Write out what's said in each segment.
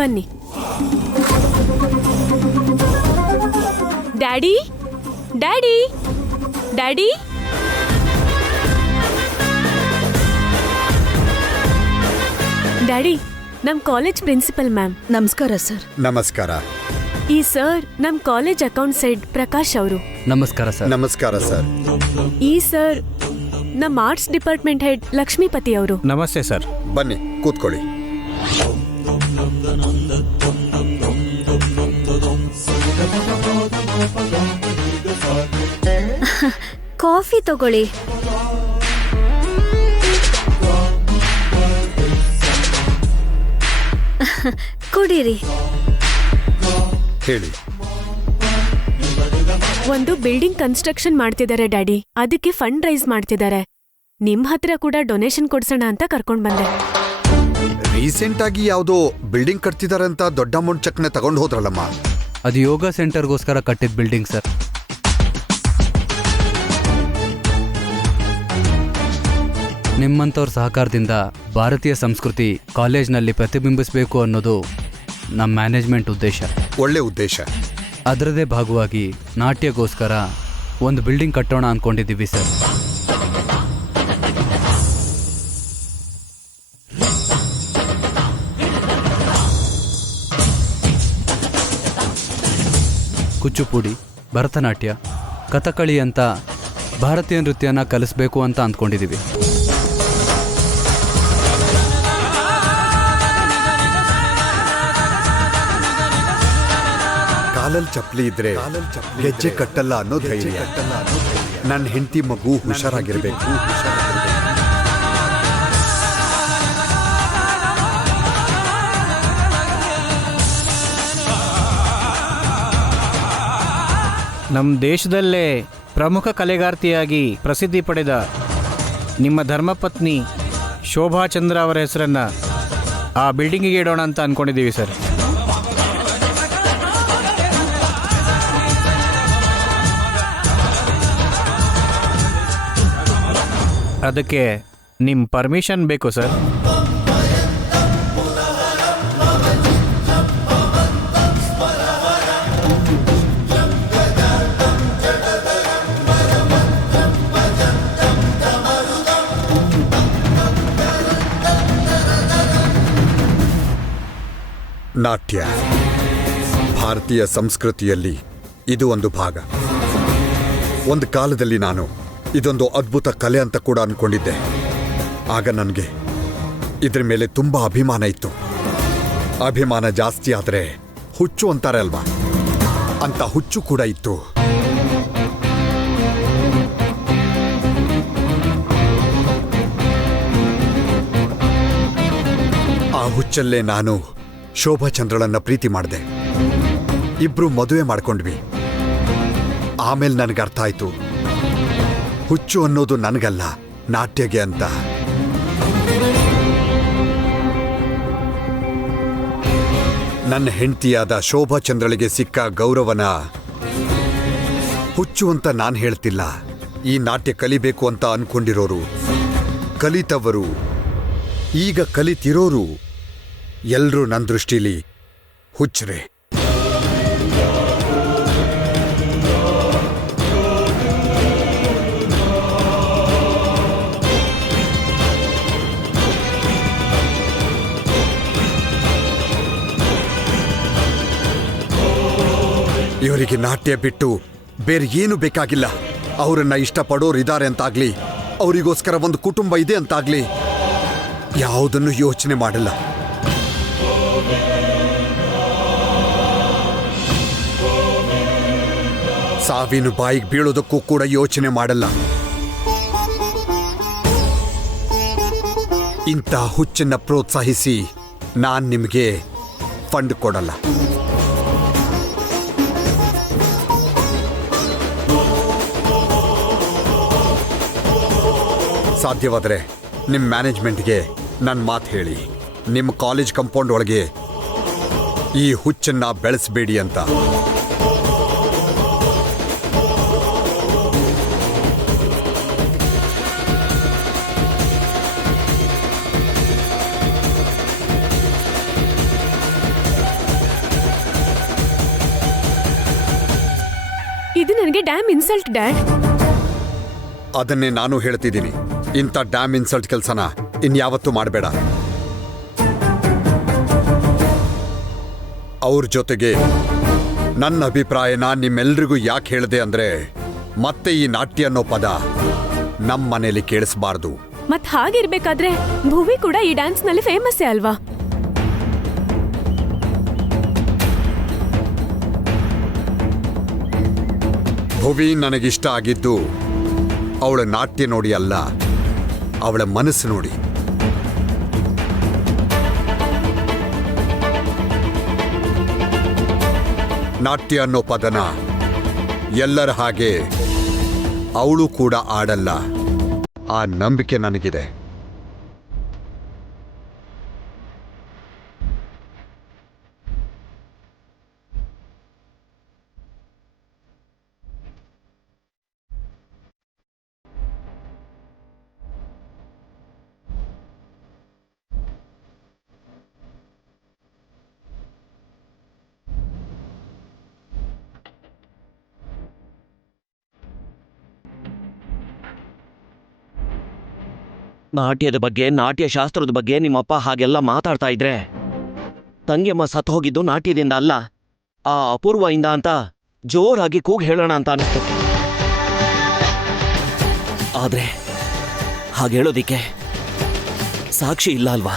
ಬನ್ನಿ. Daddy, daddy, daddy. Daddy, ನಮ್ college principal ma'am. ನಮಸ್ಕಾರ ಸರ್. ನಮಸ್ಕಾರ. ಈ ಸರ್ ನಮ್ ಕಾಲೇಜ್ ಅಕೌಂಟ್ ಸೈಡ್ ಪ್ರಕಾಶ್ ಅವರು. ನಮಸ್ಕಾರ ಸರ್. ನಮಸ್ಕಾರ ಸರ್. ಈ ಸರ್ ನಮ್ ಆರ್ಟ್ಸ್ ಡಿಪಾರ್ಟ್ಮೆಂಟ್ ಹೆಡ್ ಲಕ್ಷ್ಮೀಪತಿ ಅವರು. ನಮಸ್ತೆ ಸರ್. ಬನ್ನಿ ಕೂತ್ಕೊಳ್ಳಿ. ಕಾಫಿ ತಗೊಳ್ಳಿ. ಕುಡೀರಿ. ಹೇಳಿ. ಒಂದು ಬಿಲ್ಡಿಂಗ್ ಕನ್ಸ್ಟ್ರಕ್ಷನ್ ಮಾಡ್ತಿದ್ದಾರೆ ಡ್ಯಾಡಿ, ಅದಕ್ಕೆ ಫಂಡ್ ರೈಸ್ ಮಾಡ್ತಿದ್ದಾರೆ. ನಿಮ್ ಹತ್ರ ಕೂಡ ಡೊನೇಷನ್ ಕೊಡ್ಸೋಣ ಅಂತ ಕರ್ಕೊಂಡ್ ಬಂದೆ. ರೀಸೆಂಟ್ ಆಗಿ ಯಾವ್ದೋ ಬಿಲ್ಡಿಂಗ್ ಕಟ್ತಿದಾರಂತ ದೊಡ್ಡ ಅಮೌಂಟ್ ಚೆಕ್ನ ತಗೊಂಡು ಹೋದ್ರಲ್ಲಮ್ಮ. ಅದು ಯೋಗ ಸೆಂಟರ್ಗೋಸ್ಕರ ಕಟ್ಟಿದ ಬಿಲ್ಡಿಂಗ್ ಸರ್. ನಿಮ್ಮಂಥವ್ರ ಸಹಕಾರದಿಂದ ಭಾರತೀಯ ಸಂಸ್ಕೃತಿ ಕಾಲೇಜ್ನಲ್ಲಿ ಪ್ರತಿಬಿಂಬಿಸಬೇಕು ಅನ್ನೋದು ನಮ್ಮ ಮ್ಯಾನೇಜ್ಮೆಂಟ್ ಉದ್ದೇಶ. ಒಳ್ಳೆ ಉದ್ದೇಶ. ಅದರದೇ ಭಾಗವಾಗಿ ನಾಟ್ಯಗೋಸ್ಕರ ಒಂದು ಬಿಲ್ಡಿಂಗ್ ಕಟ್ಟೋಣ ಅಂದ್ಕೊಂಡಿದ್ದೀವಿ ಸರ್. ಕುಚ್ಚುಪುಡಿ, ಭರತನಾಟ್ಯ, ಕಥಕಳಿ ಅಂತ ಭಾರತೀಯ ನೃತ್ಯನ ಕಲಿಸ್ಬೇಕು ಅಂತ ಅಂದ್ಕೊಂಡಿದ್ದೀವಿ. ಕಾಲಲ್ಲಿ ಚಪ್ಪಲಿ ಇದ್ರೆ ಗೆಜ್ಜೆ ಕಟ್ಟಲ್ಲ ಅನ್ನೋ ಧೈರ್ಯ. ನನ್ನ ಹೆಂಡತಿ ಮಗು ಹುಷಾರಾಗಿರ್ಬೇಕು. ನಮ್ಮ ದೇಶದಲ್ಲೇ ಪ್ರಮುಖ ಕಲೆಗಾರ್ತಿಯಾಗಿ ಪ್ರಸಿದ್ಧಿ ಪಡೆದ ನಿಮ್ಮ ಧರ್ಮಪತ್ನಿ ಶೋಭಾ ಚಂದ್ರ ಅವರ ಹೆಸರನ್ನು ಆ ಬಿಲ್ಡಿಂಗಿಗೆ ಇಡೋಣ ಅಂತ ಅಂದ್ಕೊಂಡಿದ್ದೀವಿ ಸರ್. ಅದಕ್ಕೆ ನಿಮ್ಮ ಪರ್ಮಿಷನ್ ಬೇಕು ಸರ್. ನಾಟ್ಯ ಭಾರತೀಯ ಸಂಸ್ಕೃತಿಯಲ್ಲಿ ಇದು ಒಂದು ಭಾಗ. ಒಂದು ಕಾಲದಲ್ಲಿ ನಾನು ಇದೊಂದು ಅದ್ಭುತ ಕಲೆ ಅಂತ ಕೂಡ ಅನ್ಕೊಂಡಿದ್ದೆ. ಆಗ ನನಗೆ ಇದ್ರ ಮೇಲೆ ತುಂಬಾ ಅಭಿಮಾನ ಇತ್ತು. ಅಭಿಮಾನ ಜಾಸ್ತಿ ಆದರೆ ಹುಚ್ಚು ಅಂತಾರೆ ಅಲ್ವಾ, ಅಂತ ಹುಚ್ಚು ಕೂಡ ಇತ್ತು. ಆ ಹುಚ್ಚಲ್ಲೇ ನಾನು ಶೋಭಾ ಚಂದ್ರಳನ್ನ ಪ್ರೀತಿ ಮಾಡಿದೆ. ಇಬ್ರು ಮದುವೆ ಮಾಡ್ಕೊಂಡ್ವಿ. ಆಮೇಲೆ ನನಗೆ ಅರ್ಥ ಆಯ್ತು, ಹುಚ್ಚು ಅನ್ನೋದು ನನಗಲ್ಲ, ನಾಟ್ಯಗೆ ಅಂತ. ನನ್ನ ಹೆಂಡತಿಯಾದ ಶೋಭಾ ಚಂದ್ರಳಿಗೆ ಸಿಕ್ಕ ಗೌರವನ ಹುಚ್ಚು ಅಂತ ನಾನು ಹೇಳ್ತಿಲ್ಲ. ಈ ನಾಟ್ಯ ಕಲಿಬೇಕು ಅಂತ ಅನ್ಕೊಂಡಿರೋರು, ಕಲಿತವರು, ಈಗ ಕಲಿತಿರೋರು ಎಲ್ರೂ ನನ್ನ ದೃಷ್ಟಿಲಿ ಹುಚ್ಚರೇ. ಇವರಿಗೆ ನಾಟ್ಯ ಬಿಟ್ಟು ಬೇರೆ ಏನು ಬೇಕಾಗಿಲ್ಲ. ಅವರನ್ನ ಇಷ್ಟಪಡೋರಿದ್ದಾರೆ ಅಂತಾಗ್ಲಿ, ಅವರಿಗೋಸ್ಕರ ಒಂದು ಕುಟುಂಬ ಇದೆ ಅಂತಾಗ್ಲಿ, ಯಾವುದನ್ನು ಯೋಚನೆ ಮಾಡಲ್ಲ. ಸಾವಿನ ಬಾಯಿಗೆ ಬೀಳೋದಕ್ಕೂ ಕೂಡ ಯೋಚನೆ ಮಾಡಲ್ಲ. ಇಂಥ ಹುಚ್ಚನ್ನ ಪ್ರೋತ್ಸಾಹಿಸಿ ನಾನ್ ನಿಮಗೆ ಫಂಡ್ ಕೊಡಲ್ಲ. ಸಾಧ್ಯವಾದರೆ ನಿಮ್ಮ ಮ್ಯಾನೇಜ್ಮೆಂಟ್ಗೆ ನನ್ನ ಮಾತು ಹೇಳಿ, ನಿಮ್ಮ ಕಾಲೇಜ್ ಕಂಪೌಂಡ್ ಒಳಗೆ ಈ ಹುಚ್ಚನ್ನ ಬೆಳೆಸಬೇಡಿ ಅಂತ. ನನಗೆ ಡ್ಯಾಮ್ ಇನ್ಸಲ್ಟ್ ಡ್ಯಾಡ್. ಅದನ್ನೇ ನಾನು ಹೇಳ್ತಿದ್ದೀನಿ. ಇಂಥ ಡ್ಯಾಮ್ ಇನ್ಸಲ್ಟ್ ಕೆಲಸನ ಇನ್ಯಾವತ್ತೂ ಮಾಡಬೇಡ. ಅವ್ರ ಜೊತೆಗೆ ನನ್ನ ಅಭಿಪ್ರಾಯನ ನಿಮ್ಮೆಲ್ರಿಗೂ ಯಾಕೆ ಹೇಳಿದೆ ಅಂದ್ರೆ, ಮತ್ತೆ ಈ ನಾಟ್ಯ ಅನ್ನೋ ಪದ ನಮ್ಮ ಮನೇಲಿ ಕೇಳಿಸ್ಬಾರ್ದು. ಮತ್ ಹಾಗಿರ್ಬೇಕಾದ್ರೆ ಭುವಿ ಕೂಡ ಈ ಡ್ಯಾನ್ಸ್ ನಲ್ಲಿ ಫೇಮಸ್ಸೇ ಅಲ್ವಾ? ಭುವಿ ನನಗಿಷ್ಟ ಆಗಿದ್ದು ಅವಳ ನಾಟ್ಯ ನೋಡಿ ಅಲ್ಲ, ಅವಳ ಮನಸ್ಸು ನೋಡಿ. ನಾಟ್ಯ ಅನ್ನೋ ಪದನ ಎಲ್ಲರ ಹಾಗೆ ಅವಳು ಕೂಡ ಆಡಲ್ಲ. ಆ ನಂಬಿಕೆ ನನಗಿದೆ. ನಾಟ್ಯದ ಬಗ್ಗೆ, ನಾಟ್ಯಶಾಸ್ತ್ರದ ಬಗ್ಗೆ ನಿಮ್ಮಪ್ಪ ಹಾಗೆಲ್ಲ ಮಾತಾಡ್ತಾ ಇದ್ರೆ, ತಂಗಿಯಮ್ಮ ಸತ್ತು ಹೋಗಿದ್ದು ನಾಟ್ಯದಿಂದ ಅಲ್ಲ, ಆ ಅಪೂರ್ವಯಿಂದ ಅಂತ ಜೋರಾಗಿ ಕೂಗ್ ಹೇಳೋಣ ಅಂತ ಅನಿಸ್ತು. ಆದ್ರೆ ಹಾಗೆ ಹೇಳೋದಿಕ್ಕೆ ಸಾಕ್ಷಿ ಇಲ್ಲ ಅಲ್ವಾ?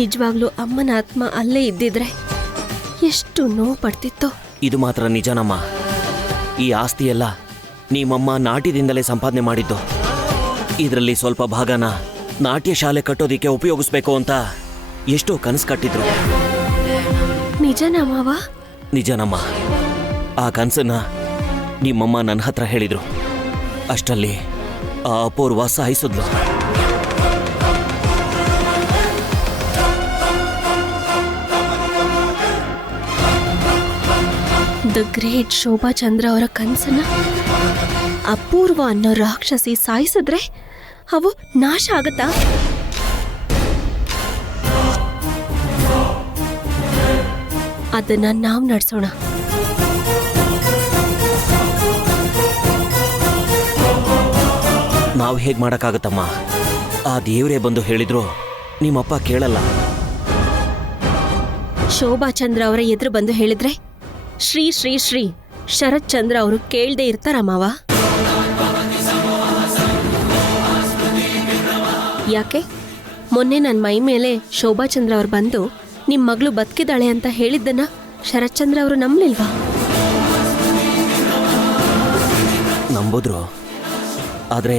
ನಿಜವಾಗ್ಲೂ ಅಮ್ಮನ ಆತ್ಮ ಅಲ್ಲೇ ಇದ್ದಿದ್ರೆ ಎಷ್ಟು ನೋವು ಪಡ್ತಿತ್ತೋ. ಇದು ಮಾತ್ರ ನಿಜನಮ್ಮ. ಈ ಆಸ್ತಿಯೆಲ್ಲ ನಿಮ್ಮಮ್ಮ ನಾಟ್ಯದಿಂದಲೇ ಸಂಪಾದನೆ ಮಾಡಿದ್ದು. ಇದರಲ್ಲಿ ಸ್ವಲ್ಪ ಭಾಗನ ನಾಟ್ಯ ಶಾಲೆ ಕಟ್ಟೋದಿಕ್ಕೆ ಉಪಯೋಗಿಸ್ಬೇಕು ಅಂತ ಎಷ್ಟೋ ಕನಸು ಕಟ್ಟಿದ್ರು. ನಿಜನಾ ಮಾವ? ನಿಜನಮ್ಮ. ಆ ಕನಸನ್ನ ನಿಮ್ಮಮ್ಮ ನನ್ನ ಹತ್ರ ಹೇಳಿದ್ರು. ಅಷ್ಟರಲ್ಲಿ ಆ ಅಪೂರ್ವ ಸಾಯಿಸಿದ್ಲು. ದ ಗ್ರೇಟ್ ಶೋಭಾ ಚಂದ್ರ ಅವರ ಕನಸನ್ನ ಅಪೂರ್ವ ಅನ್ನೋ ರಾಕ್ಷಸಿ ಸಾಯಿಸಿದ್ರೆ ಅವು ನಾಶ ಆಗತ್ತಾ? ಅದನ್ನ ನಾವು ನಡೆಸೋಣ. ನಾವು ಹೇಗೆ ಮಾಡೋಕ್ಕಾಗತ್ತಮ್ಮ? ಆ ದೇವರೇ ಬಂದು ಹೇಳಿದ್ರು ನಿಮ್ಮಪ್ಪ ಕೇಳಲ್ಲ. ಶೋಭಾ ಚಂದ್ರ ಅವರ ಎದುರು ಬಂದು ಹೇಳಿದ್ರೆ ಶ್ರೀ ಶ್ರೀ ಶ್ರೀ ಶರತ್ ಚಂದ್ರ ಅವರು ಕೇಳ್ದೆ ಇರ್ತಾರ ಮಾವ? ಯಾಕೆ ಮೊನ್ನೆ ನನ್ನ ಮೈ ಮೇಲೆ ಶೋಭಾ ಚಂದ್ರ ಅವ್ರು ಬಂದು ನಿಮ್ಮ ಮಗಳು ಬದುಕಿದಾಳೆ ಅಂತ ಹೇಳಿದ್ದನ್ನ ಶರತ್ ಚಂದ್ರ ಅವರು ನಂಬಲಿಲ್ವಾ? ನಂಬಿದ್ರು. ಆದರೆ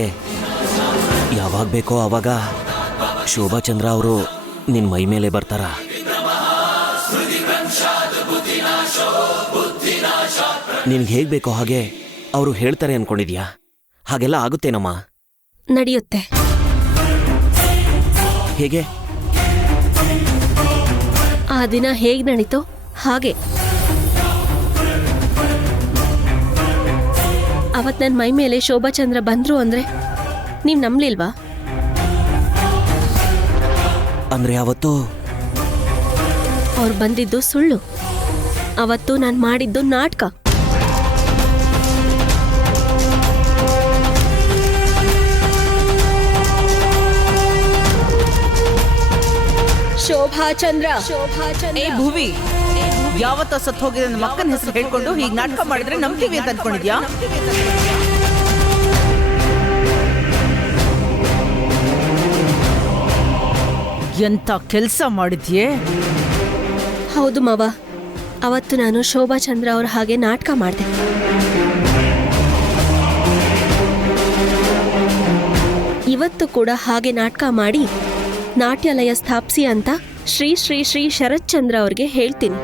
ಯಾವಾಗ ಬೇಕೋ ಆವಾಗ ಶೋಭಾ ಚಂದ್ರ ಅವರು ನಿನ್ನ ಮೈ ಮೇಲೆ ಬರ್ತಾರ. ನಿನ್ಗೆ ಹೇಗೆ ಬೇಕೋ ಹಾಗೆ ಅವರು ಹೇಳ್ತಾರೆ ಅನ್ಕೊಂಡಿದ್ಯಾ? ಹಾಗೆಲ್ಲ ಆಗುತ್ತೇನಮ್ಮ? ನಡೆಯುತ್ತೆ. ಹೇಗೆ? ಆ ದಿನ ಹೇಗೆ ನಡೀತೋ ಹಾಗೆ. ಅವತ್ ನನ್ನ ಮೈ ಮೇಲೆ ಶೋಭಾ ಚಂದ್ರ ಬಂದ್ರು ಅಂದ್ರೆ ನೀವ್ ನಂಬ್ಲಿಲ್ವಾ? ಅಂದ್ರೆ ಅವತ್ತು ಅವ್ರು ಬಂದಿದ್ದು ಸುಳ್ಳು. ಅವತ್ತು ನಾನು ಮಾಡಿದ್ದು ನಾಟಕ. ಶೋಭಾ ಚಂದ್ರ, ಏ ಭುವಿ, ಯಾವತ್ತ ಸತ್ತು ಹೋಗಿದೆ ನನ್ನ ಮಕ್ಕನ ಹೆಸರು ಹೇಳ್ಕೊಂಡು ಹೀಗೆ ನಾಟಕ ಮಾಡಿದ್ರೆ ನಂಬ್ತೀವಿ ಅಂತ ಅನ್ಕೊಂಡಿದ್ಯಾ? ಎಂತ ಕೆಲಸ ಮಾಡಿದ್ಯೇ? ಹೌದು ಮಾವ, ಅವತ್ತು ನಾನು ಶೋಭಾ ಚಂದ್ರ ಅವ್ರ ಹಾಗೆ ನಾಟಕ ಮಾಡಿದೆ. ಇವತ್ತು ಕೂಡ ಹಾಗೆ ನಾಟಕ ಮಾಡಿ ನಾಟ್ಯಾಲಯ ಸ್ಥಾಪಿಸಿ ಅಂತ ಶ್ರೀ ಶ್ರೀ ಶ್ರೀ ಶರತ್ ಚಂದ್ರ ಅವ್ರಿಗೆ ಹೇಳ್ತೀನಿ.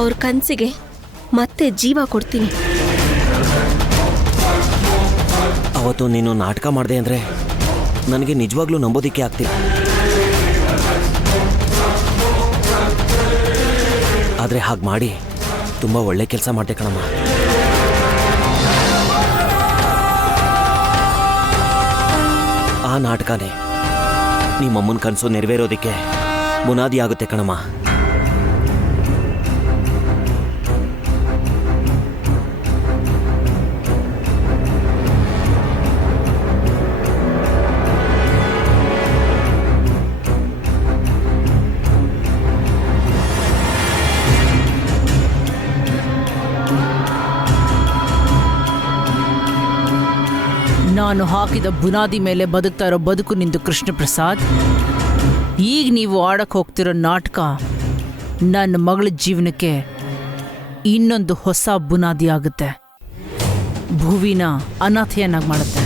ಅವ್ರ ಕನಸಿಗೆ ಮತ್ತೆ ಜೀವ ಕೊಡ್ತೀನಿ. ಅವತ್ತು ನೀನು ನಾಟಕ ಮಾಡಿದೆ ಅಂದರೆ ನನಗೆ ನಿಜವಾಗ್ಲೂ ನಂಬೋದಿಕ್ಕೆ ಆಗ್ತಿಲ್ಲ. ಆದರೆ ಹಾಗೆ ಮಾಡಿ ತುಂಬ ಒಳ್ಳೆ ಕೆಲಸ ಮಾಡಿದೆ ಕಣಮ್ಮ. ಆ ನಾಟಕನೇ ನಿಮ್ಮಮ್ಮನ ಕನಸು ನೆರವೇರೋದಕ್ಕೆ ಬುನಾದಿ ಆಗುತ್ತೆ ಕಣಮ್ಮ. ನಾನು ಹಾಕಿದ ಬುನಾದಿ ಮೇಲೆ ಬದುಕ್ತಾ ಇರೋ ಬದುಕು ನಿಂದು ಕೃಷ್ಣ ಪ್ರಸಾದ್. ಈಗ ನೀವು ಆಡಕ್ಕೆ ಹೋಗ್ತಿರೋ ನಾಟಕ ನನ್ನ ಮಗಳ ಜೀವನಕ್ಕೆ ಇನ್ನೊಂದು ಹೊಸ ಬುನಾದಿ ಆಗುತ್ತೆ. ಭುವಿನ ಅನಾಥೆಯನ್ನಾಗಿ ಮಾಡುತ್ತೆ.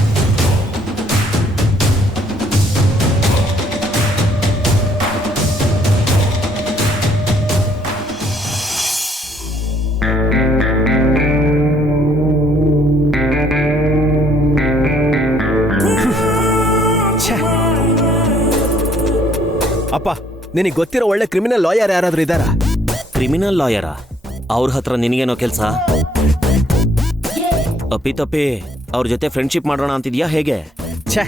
ಅಪ್ಪ, ನಿನಗೆ ಗೊತ್ತಿರೋ ಒಳ್ಳೆ ಕ್ರಿಮಿನಲ್ ಲಾಯರ್ ಯಾರಾದ್ರೂ ಇದ್ದಾರಾ? ಕ್ರಿಮಿನಲ್ ಲಾಯರಾ? ಅವ್ರ ಹತ್ರ ನಿನಗೇನೋ ಕೆಲಸ? ಅಪ್ಪಿತಪ್ಪಿ ಅವ್ರ ಜೊತೆ ಫ್ರೆಂಡ್ಶಿಪ್ ಮಾಡೋಣ ಅಂತಿದ್ಯಾ ಹೇಗೆ? ಛೇ,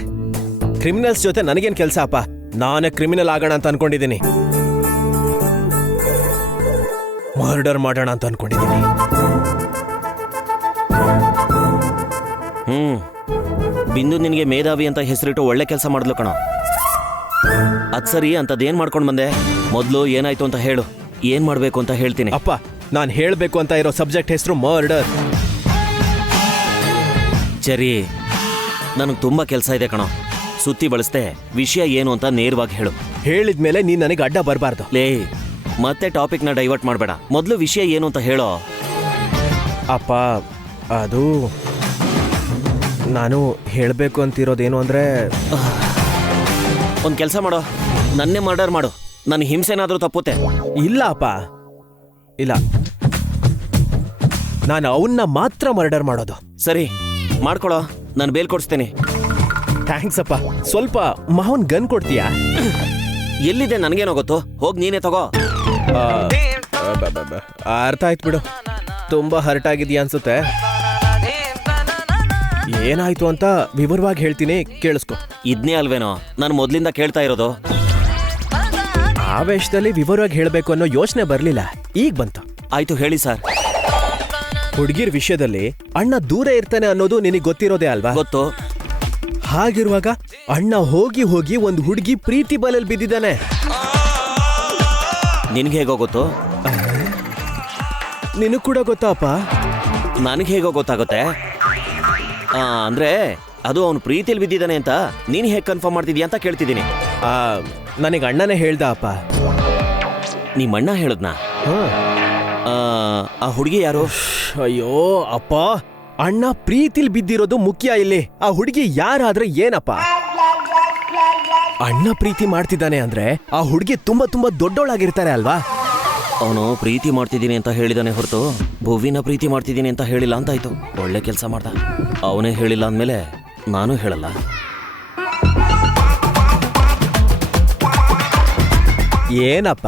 ಕ್ರಿಮಿನಲ್ಸ್ ಜೊತೆ ನನಗೇನು ಕೆಲಸ ಅಪ್ಪ? ನಾನೇ ಕ್ರಿಮಿನಲ್ ಆಗೋಣ ಅಂತ ಅನ್ಕೊಂಡಿದ್ದೀನಿ. ಮರ್ಡರ್ ಮಾಡೋಣ ಅಂತ ಅನ್ಕೊಂಡಿದ್ದೀನಿ. ಬಿಂದು ನಿನಗೆ ಮೇಧಾವಿ ಅಂತ ಹೆಸರಿಟ್ಟು ಒಳ್ಳೆ ಕೆಲಸ ಮಾಡಿದ್ಲು ಕಣೋ. ಅದ್ ಸರಿ, ಅಂತದೇನ್ ಮಾಡ್ಕೊಂಡು ಬಂದೆ? ಮೊದಲು ಏನಾಯ್ತು ಅಂತ ಹೇಳು, ಏನ್ ಮಾಡ್ಬೇಕು ಅಂತ ಹೇಳ್ತೀನಿ. ಅಪ್ಪ, ನಾನು ಹೇಳಬೇಕು ಅಂತ ಇರೋ ಸಬ್ಜೆಕ್ಟ್ ಹೆಸರು ಮರ್ಡರ್. ಸರಿ, ನನಗೆ ತುಂಬಾ ಕೆಲಸ ಇದೆ ಕಣೋ. ಸುತ್ತಿ ಬಳಸ್ದೆ, ವಿಷಯ ಏನು ಅಂತ ನೇರವಾಗಿ ಹೇಳು. ಹೇಳಿದ್ಮೇಲೆ ನೀನ್ ನನಗೆ ಅಡ್ಡ ಬರಬಾರ್ದು. ಲೇ, ಮತ್ತೆ ಟಾಪಿಕ್ನ ಡೈವರ್ಟ್ ಮಾಡಬೇಡ. ಮೊದಲು ವಿಷಯ ಏನು ಅಂತ ಹೇಳೋ. ಅಪ್ಪ, ಅದು ನಾನು ಹೇಳಬೇಕು ಅಂತಿರೋದೇನು ಅಂದ್ರೆ, ಒಂದು ಕೆಲಸ ಮಾಡೋ, ನನ್ನೇ ಮರ್ಡರ್ ಮಾಡು. ನನ್ನ ಹಿಂಸೆನಾದ್ರೂ ತಪ್ಪುತ್ತೆ. ಇಲ್ಲ ಅಪ್ಪ, ಇಲ್ಲ, ನಾನು ಅವನ್ನ ಮಾತ್ರ ಮರ್ಡರ್ ಮಾಡೋದು. ಸರಿ ಮಾಡ್ಕೊಳೋ, ನಾನು ಬೇಲ್ ಕೊಡಿಸ್ತೇನೆ. ಥ್ಯಾಂಕ್ಸ್ ಅಪ್ಪ. ಸ್ವಲ್ಪ ಮಾವನ್ ಗನ್ ಕೊಡ್ತೀಯಾ? ಎಲ್ಲಿದೆ ನನಗೇನೋ ಗೊತ್ತು, ಹೋಗಿ ನೀನೇ ತಗೋ. ಅರ್ಥ ಆಯ್ತು ಬಿಡು. ತುಂಬಾ ಹರ್ಟ್ ಆಗಿದ್ಯಾ ಅನ್ಸುತ್ತೆ. ಏನಾಯ್ತು ಅಂತ ವಿವರವಾಗಿ ಹೇಳ್ತೀನಿ, ಕೇಳಿಸ್ಕೊ. ಇದ್ನೇ ಅಲ್ವೇನೋ ನಾನು ಮೊದ್ಲಿಂದ ಕೇಳ್ತಾ ಇರೋದು. ಆವೇಶದಲ್ಲಿ ವಿವರವಾಗಿ ಹೇಳ್ಬೇಕು ಅನ್ನೋ ಯೋಚನೆ ಬರ್ಲಿಲ್ಲ, ಈಗ ಬಂತು. ಆಯ್ತು ಹೇಳಿ ಸರ್. ಹುಡುಗಿರ್ ವಿಷಯದಲ್ಲಿ ಅಣ್ಣ ದೂರ ಇರ್ತಾನೆ ಅನ್ನೋದು ನಿನಗೆ ಗೊತ್ತಿರೋದೇ ಅಲ್ವಾ? ಗೊತ್ತು. ಹಾಗಿರುವಾಗ ಅಣ್ಣ ಹೋಗಿ ಹೋಗಿ ಒಂದು ಹುಡುಗಿ ಪ್ರೀತಿ ಬಲೆಯಲ್ಲಿ ಬಿದ್ದಿದ್ದಾನೆ. ನಿನ್ಗೆ ಹೇಗೋ ಗೊತ್ತು? ನಿನಗ್ ಕೂಡ ಗೊತ್ತಾಪ? ನನಗೆ ಹೇಗೋ ಗೊತ್ತಾಗುತ್ತೆ? ಅಂದ್ರೆ ಅದು ಅವನು ಪ್ರೀತಿಯಲ್ಲಿ ಬಿದ್ದಿದ್ದಾನೆ ಅಂತ ನೀನು ಹೇಗೆ ಕನ್ಫರ್ಮ್ ಮಾಡ್ತಿದ್ಯಾ ಅಂತ ಕೇಳ್ತಿದ್ದೀನಿ. ನನಗೆ ಅಣ್ಣನೇ ಹೇಳ್ದ ಅಪ್ಪ. ನಿಮ್ಮ ಅಣ್ಣ ಹೇಳದ್ನಾ? ಆ ಹುಡುಗಿ ಯಾರು? ಅಯ್ಯೋ ಅಪ್ಪ, ಅಣ್ಣ ಪ್ರೀತಿಲ್ ಬಿದ್ದಿರೋದು ಮುಖ್ಯ ಇಲ್ಲಿ. ಆ ಹುಡುಗಿ ಯಾರಾದ್ರೆ ಏನಪ್ಪ? ಅಣ್ಣ ಪ್ರೀತಿ ಮಾಡ್ತಿದ್ದಾನೆ ಅಂದ್ರೆ ಆ ಹುಡುಗಿ ತುಂಬಾ ತುಂಬಾ ದೊಡ್ಡೋಳಾಗಿರ್ತಾರೆ ಅಲ್ವಾ? ಅವನು ಪ್ರೀತಿ ಮಾಡ್ತಿದ್ದೀನಿ ಅಂತ ಹೇಳಿದಾನೆ ಹೊರತು ಭುವಿನ ಪ್ರೀತಿ ಮಾಡ್ತಿದ್ದೀನಿ ಅಂತ ಹೇಳಿಲ್ಲ ಅಂತಾಯ್ತು. ಒಳ್ಳೆ ಕೆಲಸ ಮಾಡ್ದ. ಅವನೇ ಹೇಳಿಲ್ಲ ಅಂದಮೇಲೆ ನಾನು ಹೇಳಲ್ಲ. ಏನಪ್ಪ,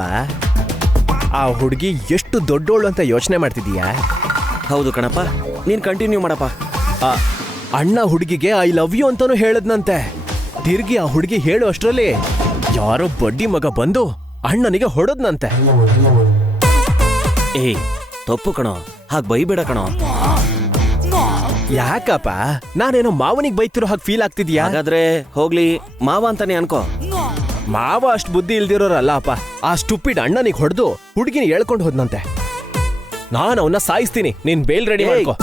ಆ ಹುಡುಗಿ ಎಷ್ಟು ದೊಡ್ಡೋಳು ಅಂತ ಯೋಚನೆ ಮಾಡ್ತಿದೀಯಾ? ಹೌದು ಕಣಪ್ಪ, ನೀನ್ ಕಂಟಿನ್ಯೂ ಮಾಡಪ್ಪ. ಅಣ್ಣ ಹುಡುಗಿಗೆ ಐ ಲವ್ ಯು ಅಂತಾನು ಹೇಳದ್ನಂತೆ. ತಿರ್ಗಿ ಆ ಹುಡುಗಿ ಹೇಳೋ ಅಷ್ಟರಲ್ಲಿ ಯಾರೋ ಬಡ್ಡಿ ಮಗ ಬಂದು ಅಣ್ಣನಿಗೆ ಹೊಡೋದ್ನಂತೆ. ಏಯ್, ತಪ್ಪು ಕಣೋ, ಹಾಗೆ ಬೈಬೇಡ ಕಣೋ. ಯಾಕಪ್ಪ, ನಾನೇನೋ ಮಾವನಿಗೆ ಬೈತಿರೋ ಹಾಗೆ ಫೀಲ್ ಆಗ್ತಿದ್ಯಾ? ಹಾಗಾದ್ರೆ ಹೋಗ್ಲಿ, ಮಾವ ಅಂತಾನೆ ಅನ್ಕೋ. ಮಾವ ಅಷ್ಟು ಬುದ್ಧಿ ಇಲ್ದಿರೋರಲ್ಲ ಅಪ್ಪ. ಆ ಸ್ಟುಪಿಡ್ ಅಣ್ಣನಿಗೆ ಹೊಡೆದು ಹುಡುಗಿನ ಹೇಳ್ಕೊಂಡು ಹೋದ್ನಂತೆ. ನಾನು ಅವನ್ನ ಸಾಯಿಸ್ತೀನಿ, ನೀನ್ ಬೇಲ್ ರೆಡಿ ಮಾಡ್ಕೋ.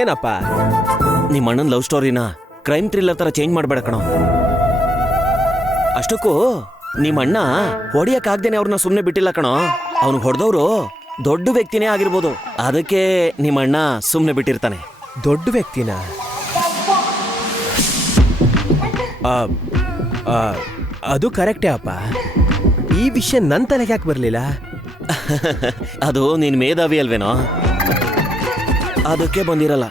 ಏನಪ್ಪ, ನಿಮ್ಮ ಅಣ್ಣನ ಲವ್ ಸ್ಟೋರಿನ ಕ್ರೈಮ್ ಥ್ರಿಲ್ಲರ್ ತರ ಚೇಂಜ್ ಮಾಡ್ಬೇಡ ಕಣೋ. ಅಷ್ಟಕ್ಕೂ ನಿಮ್ಮ ಅಣ್ಣ ಹೊಡಿಯಕ್ಕಾಗ್ದೇನೆ ಅವ್ರನ್ನ ಸುಮ್ಮನೆ ಬಿಟ್ಟಿಲ್ಲ ಕಣೋ. ಅವ್ನು ಹೊಡೆದವ್ರು ದೊಡ್ಡ ವ್ಯಕ್ತಿನೇ ಆಗಿರ್ಬೋದು, ಅದಕ್ಕೆ ನಿಮ್ಮ ಅಣ್ಣ ಸುಮ್ಮನೆ ಬಿಟ್ಟಿರ್ತಾನೆ. ದೊಡ್ಡ ವ್ಯಕ್ತಿನ? ಅದು ಕರೆಕ್ಟೇ ಅಪ್ಪ. ಈ ವಿಷಯ ನನ್ನ ತಲೆಗೆ ಯಾಕೆ ಬರಲಿಲ್ಲ? ಅದು ನೀನ್ ಮೇಧಾವಿ ಅಲ್ವೇನೋ, ಅದಕ್ಕೆ ಬಂದಿರಲ್ಲ.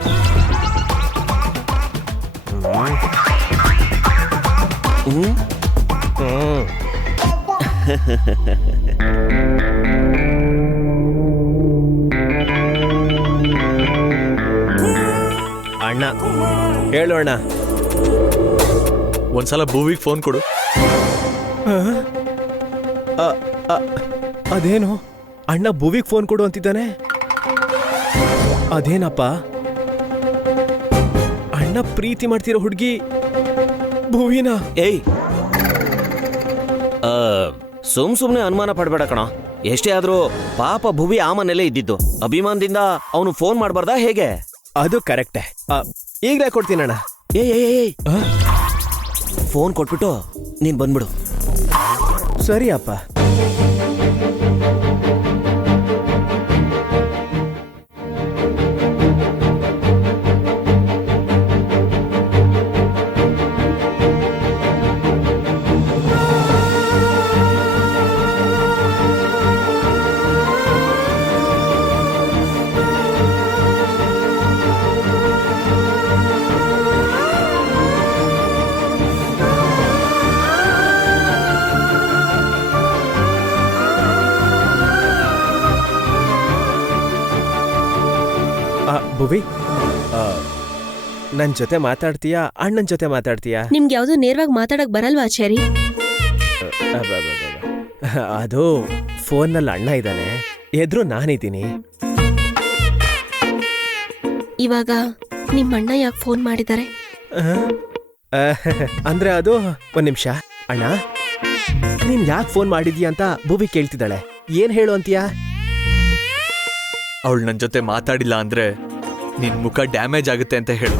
ಅಣ್ಣ ಹೇಳೋಣ. ಒಂದ್ಸಲ ಭೂವಿಗೆ ಫೋನ್ ಕೊಡು. ಅದೇನು ಅಣ್ಣ ಭುವಿಗೆ ಫೋನ್ ಕೊಡು ಅಂತಿದ್ದಾನೆ? ಅದೇನಪ್ಪ, ಅಣ್ಣ ಪ್ರೀತಿ ಮಾಡ್ತಿರೋ ಹುಡುಗಿ ಭುವಿನ? ಏಯ್, ಸುಮ್ನೆ ಅನುಮಾನ ಪಡ್ಬೇಡ ಕಣ. ಎಷ್ಟೇ ಆದ್ರೂ ಪಾಪ ಭುವಿ ಆ ಮನೇಲೇ ಇದ್ದಿದ್ದು. ಅಭಿಮಾನದಿಂದ ಅವನು ಫೋನ್ ಮಾಡ್ಬಾರ್ದಾ ಹೇಗೆ? ಅದು ಕರೆಕ್ಟೆ. ಈಗಲೇ ಕೊಡ್ತೀನಿ ಅಣ್ಣ. ಏಯ್ ಫೋನ್ ಕೊಟ್ಬಿಟ್ಟು ನೀನ್ ಬಂದ್ಬಿಡು. ಸರಿ ಅಪ್ಪ. ಭುವಿ, ನನ್ನ ಜೊತೆ ಮಾತಾಡ್ತೀಯಾ ಅಣ್ಣನ ಜೊತೆ ಮಾತಾಡ್ತೀಯಾ? ನಿಮ್ಗೆ ಯಾವ್ದು ನೇರವಾಗಿ ಮಾತಾಡಕ್ ಬರಲ್ವಾ ಆಚಾರಿ? ಅದು ಫೋನ್ನಲ್ಲಿ ಅಣ್ಣ ಇದ್ದಾನೆ, ಎದುರು ನಾನಿದ್ದೀನಿ. ಇವಾಗ ನಿಮ್ಮ ಅಣ್ಣ ಯಾಕೆ ಫೋನ್ ಮಾಡಿದ್ದಾರೆ? ಅಂದ್ರೆ ಅದು ಒಂದ್ ನಿಮಿಷ. ಅಣ್ಣ, ನೀನ್ ಯಾಕೆ ಫೋನ್ ಮಾಡಿದ್ಯಾ ಅಂತ ಭುವಿ ಕೇಳ್ತಿದ್ದಾಳೆ. ಏನ್ ಹೇಳು ಅಂತೀಯಾ? ಅವಳು ನನ್ನ ಜೊತೆ ಮಾತಾಡಿಲ್ಲ ಅಂದ್ರೆ ನಿನ್ ಮುಖ ಡ್ಯಾಮೇಜ್ ಆಗುತ್ತೆ ಅಂತ ಹೇಳು.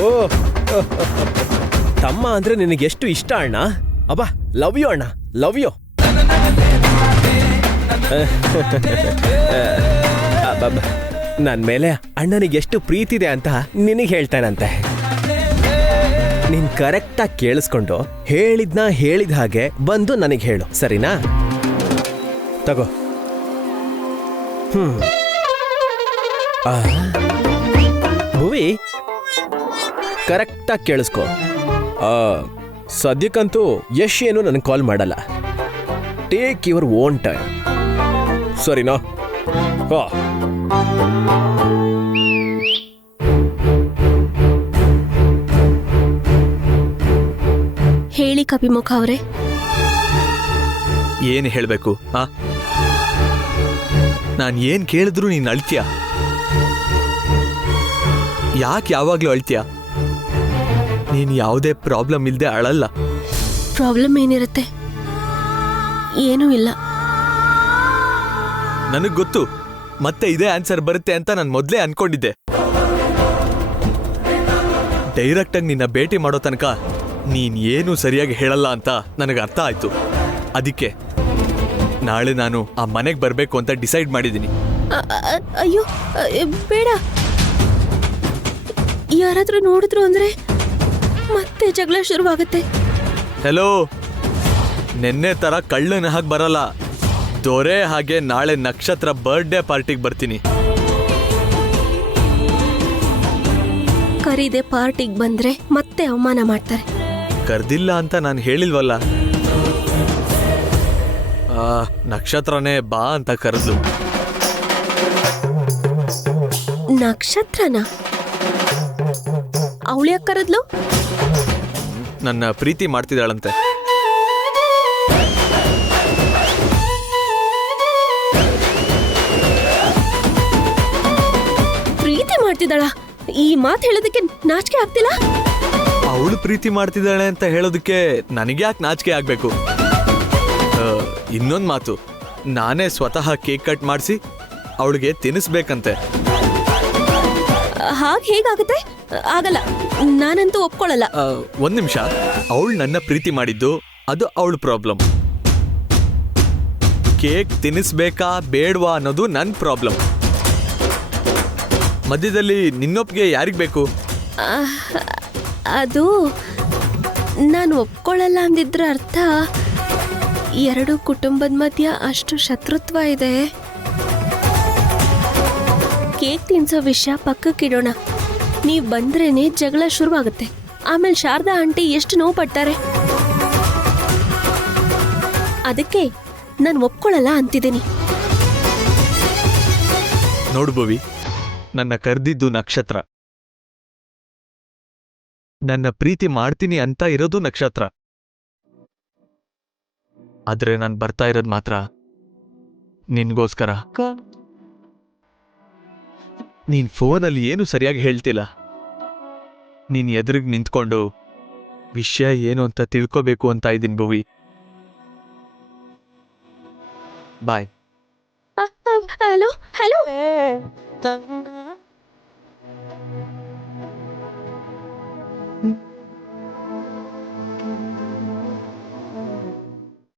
ಓ ತಮ್ಮ ಅಂದ್ರೆ ನಿನಗೆ ಎಷ್ಟು ಇಷ್ಟ ಅಣ್ಣ. ಅಬ್ಬಾ, ಲವ್ ಯು ಅಣ್ಣ, ಲವ್ ಯು. ನನ್ ಮೇಲೆ ಅಣ್ಣನಿಗೆ ಎಷ್ಟು ಪ್ರೀತಿ ಇದೆ ಅಂತ ನಿನಗೆ ಹೇಳ್ತಾನಂತೆ. ನೀನ್ ಕರೆಕ್ಟಾಗಿ ಕೇಳಿಸ್ಕೊಂಡು ಹೇಳಿದ ಹಾಗೆ ಬಂದು ನನಗೆ ಹೇಳು, ಸರಿನಾ? ತಗೋ. ಭುವಿ, ಕರೆಕ್ಟಾಗಿ ಕೇಳಿಸ್ಕೊ. ಸದ್ಯಕ್ಕಂತೂ ಯಶ್ ಏನು ನನಗೆ ಕಾಲ್ ಮಾಡಲ್ಲ. ಟೇಕ್ ಯುವರ್ ಓನ್ ಟೈಮ್, ಸರಿನಾ? ಹೇಳಿ ಕಪಿಮುಖ ಅವರೇ. ಏನ್ ಹೇಳ್ಬೇಕು? ನಾನ್ ಏನ್ ಕೇಳಿದ್ರು ನೀನ್ ಅಳ್ತೀಯ. ಯಾಕೆ ಯಾವಾಗ್ಲೂ ಅಳ್ತೀಯ? ನೀನ್ ಯಾವುದೇ ಪ್ರಾಬ್ಲಮ್ ಇಲ್ದೆ ಅಳಲ್ಲ. ಪ್ರಾಬ್ಲಮ್ ಏನಿರುತ್ತೆ? ಏನೂ ಇಲ್ಲ. ನನಗ್ ಗೊತ್ತು, ಮತ್ತೆ ಇದೇ ಆನ್ಸರ್ ಬರುತ್ತೆ ಅಂತ ನಾನು ಮೊದ್ಲೇ ಅನ್ಕೊಂಡಿದ್ದೆ. ಡೈರೆಕ್ಟ್ ಆಗಿ ನಿನ್ನ ಭೇಟಿ ಮಾಡೋ ತನಕ ನೀನ್ ಏನು ಸರಿಯಾಗಿ ಹೇಳಲ್ಲ ಅಂತ ನನಗೆ ಅರ್ಥ ಆಯ್ತು. ಅದಕ್ಕೆ ನಾಳೆ ನಾನು ಆ ಮನೆಗೆ ಬರ್ಬೇಕು ಅಂತ ಡಿಸೈಡ್ ಮಾಡಿದ್ದೀನಿ. ಅಯ್ಯೋ ಬೇಡ. ಯಾರಾದ್ರೂ ನೋಡಿದ್ರು ಅಂದ್ರೆ ಮತ್ತೆ ಜಗಳ ಶುರುವಾಗುತ್ತೆ. ಹೆಲೋ, ನೆನ್ನೆ ತರ ಕಳ್ಳನ ಹಾಗೆ ಬರಲ್ಲ, ದೊರೆ ಹಾಗೆ ನಾಳೆ ನಕ್ಷತ್ರ ಬರ್ಡೇ ಪಾರ್ಟಿಗೆ ಬರ್ತೀನಿ. ಕರೀದೆ ಪಾರ್ಟಿಗೆ ಬಂದ್ರೆ ಮತ್ತೆ ಅವಮಾನ ಮಾಡ್ತಾರೆ. ಕರ್ದಿಲ್ಲ ಅಂತ ನಾನು ಹೇಳಿಲ್ವಲ್ಲ. ನಕ್ಷತ್ರನೇ ಬಾ ಅಂತ ಕರೆದು. ನಕ್ಷತ್ರನ ಅವಳ್ಯಾಕೆ ಕರೆದ್ಲು? ನನ್ನ ಪ್ರೀತಿ ಮಾಡ್ತಿದ್ದಾಳಂತೆ. ಪ್ರೀತಿ ಮಾಡ್ತಿದ್ದಾಳ? ಈ ಮಾತು ಹೇಳೋದಕ್ಕೆ ನಾಚಿಕೆ ಆಗ್ತಿಲ್ಲ? ಅವಳು ಪ್ರೀತಿ ಮಾಡ್ತಿದ್ದಾಳೆ ಅಂತ ಹೇಳೋದಕ್ಕೆ ನನಗೆ ಯಾಕೆ ನಾಚಿಕೆ ಆಗ್ಬೇಕು? ಇನ್ನೊಂದು ಮಾತು, ನಾನೇ ಸ್ವತಃ ಕೇಕ್ ಕಟ್ ಮಾಡಿಸಿ ಅವಳಿಗೆ ತಿನ್ನಿಸ್ಬೇಕಂತೆ. ಹಾಗೆ ಹೇಗಾಗುತ್ತೆ? ಆಗಲ್ಲ, ನಾನಂತೂ ಒಪ್ಕೊಳ್ಳಲ್ಲ. ಒಂದ್ ನಿಮಿಷ, ಅವಳು ನನ್ನ ಪ್ರೀತಿ ಮಾಡಿದ್ದು ಅದು ಅವಳ ಪ್ರಾಬ್ಲಮ್. ಕೇಕ್ ತಿನ್ನಿಸ್ಬೇಕಾ ಬೇಡವಾ ಅನ್ನೋದು ನನ್ನ ಪ್ರಾಬ್ಲಮ್. ಮಧ್ಯದಲ್ಲಿ ನಿನ್ನೊಪ್ಪಿಗೆ ಯಾರಿಗ್ ಬೇಕು? ಅದು ನಾನು ಒಪ್ಕೊಳ್ಳಲ್ಲ ಅಂದಿದ್ರ ಅರ್ಥ ಎರಡು ಕುಟುಂಬದ ಮಧ್ಯ ಅಷ್ಟು ಶತ್ರುತ್ವ ಇದೆ. ಕೇಕ್ ತಿನ್ಸೋ ವಿಷಯ ಪಕ್ಕಕ್ಕಿಡೋಣ. ನೀವ್ ಬಂದ್ರೇನೆ ಜಗಳ ಶುರುವಾಗುತ್ತೆ. ಆಮೇಲೆ ಶಾರದಾ ಆಂಟಿ ಎಷ್ಟು ನೋವು ಪಡ್ತಾರೆ. ಅದಕ್ಕೆ ನಾನು ಒಪ್ಕೊಳ್ಳಲ್ಲ ಅಂತಿದ್ದೀನಿ. ನೋಡು ಭುವಿ, ನನ್ನ ಕರೆದಿದ್ದು ನಕ್ಷತ್ರ. ನನ್ನ ಪ್ರೀತಿ ಮಾಡ್ತೀನಿ ಅಂತ ಇರೋದು ನಕ್ಷತ್ರ. ಆದ್ರೆ ನಾನು ಬರ್ತಾ ಇರೋದು ಮಾತ್ರ ನಿನ್ಗೋಸ್ಕರ. ನೀನ್ ಫೋನಲ್ಲಿ ಏನು ಸರಿಯಾಗಿ ಹೇಳ್ತಿಲ್ಲ. ನೀನ್ ಎದುರಿಗೆ ನಿಂತ್ಕೊಂಡು ವಿಷಯ ಏನು ಅಂತ ತಿಳ್ಕೋಬೇಕು ಅಂತ ಇದ್ದೀನಿ ಭುವಿ. ಬಾಯ್. Hello hello